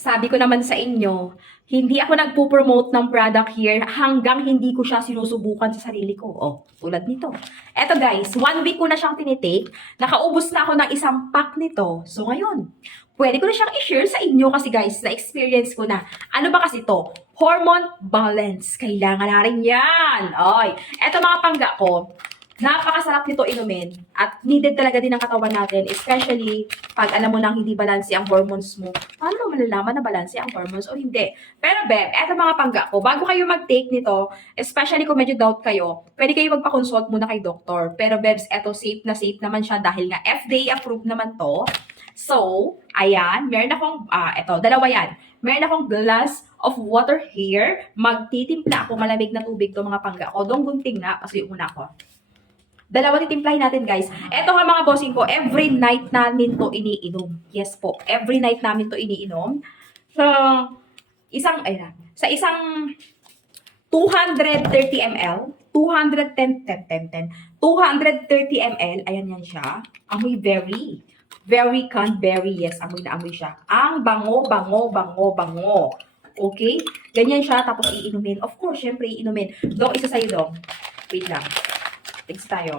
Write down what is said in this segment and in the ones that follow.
Sabi ko naman sa inyo, hindi ako nagpo-promote ng product here hanggang hindi ko siya sinusubukan sa sarili ko. Oh, tulad nito. Eto guys, 1 week ko na siyang tinitake. Nakaubos na ako ng isang pack nito. So ngayon, pwede ko na siyang i-share sa inyo kasi guys, na-experience ko na. Ano ba kasi to? Hormone balance. Kailangan na rin yan. Oy, eto mga pangga ko. Napakasarap nito inumin at needed talaga din ng katawan natin, especially pag alam mo nang hindi balanse ang hormones mo. Paano mo malalaman na balanse ang hormones o hindi? Pero Beb, eto mga pangga ko, bago kayo mag-take nito, especially kung medyo doubt kayo, pwede kayo magpa-consult muna kay doktor. Pero Bebs, eto safe naman siya dahil nga FDA approved naman to. So, ayan, meron akong, eto, dalawa yan. Meron akong glass of water here. Magtitimpla ako malamig na tubig to mga pangga ko. Dong gunting na, kasi una ko. Dalawa titimplahin natin, guys. Eto nga mga bossing ko, every night namin to iniinom. Yes po, every night namin to iniinom. So, sa isang 230 ml, 230 ml, ayan yan siya. Amoy very cranberry, yes, amoy na amoy siya. Ang bango. Okay? Ganyan siya, tapos iinumin. Of course, syempre iinumin. Dong, isa sa'yo, Dong. Wait lang. Thanks tayo.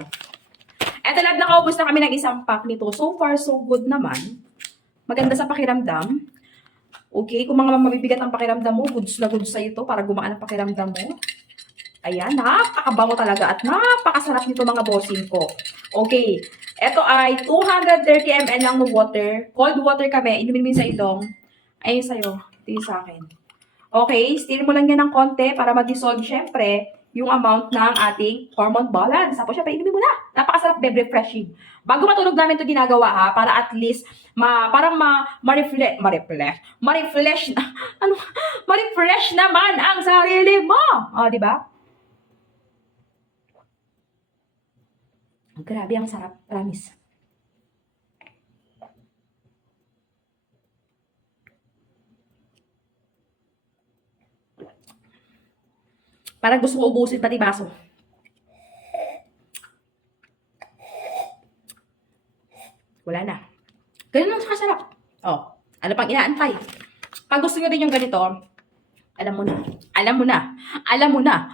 Eto lab, nakaubos na kami ng isang pack nito. So far, so good naman. Maganda sa pakiramdam. Okay, kung mga mabibigat ang pakiramdam mo, goods na goods sa'yo to para gumaan ang pakiramdam mo. Ayan, napakabango talaga at napakasarap nito mga bossing ko. Okay, eto ay 230 ml lang ng water. Cold water kami. Inumin mo sa itong. Ayun sa'yo. Ito yung sa akin. Okay, stir mo lang yan ng konti para mag-dissolve syempre yung amount ng ating hormone balance. Tapos syempre, inumin mo na. Napakasarap, refreshing. Bago matulog namin ito ginagawa ha, para at least, ma-refresh naman ang sarili mo. O, di ba? Grabe, ang sarap. Promise. Parang gusto ko ubusin pati baso. Wala na. Ganun lang siya kasarap. Oh, ano pang inaantay? Pag gusto nyo din yung ganito, alam mo na.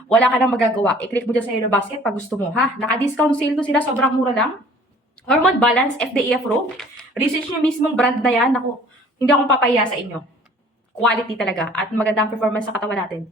Wala ka nang magagawa. I-click mo dyan sa Yellow Basket pag gusto mo, ha? Naka-discount sale to sila. Sobrang mura lang. Hormone Balance, FDA approved. Research nyo mismong brand na yan. Naku, hindi akong papaya sa inyo. Quality talaga. At magandang performance sa katawan natin.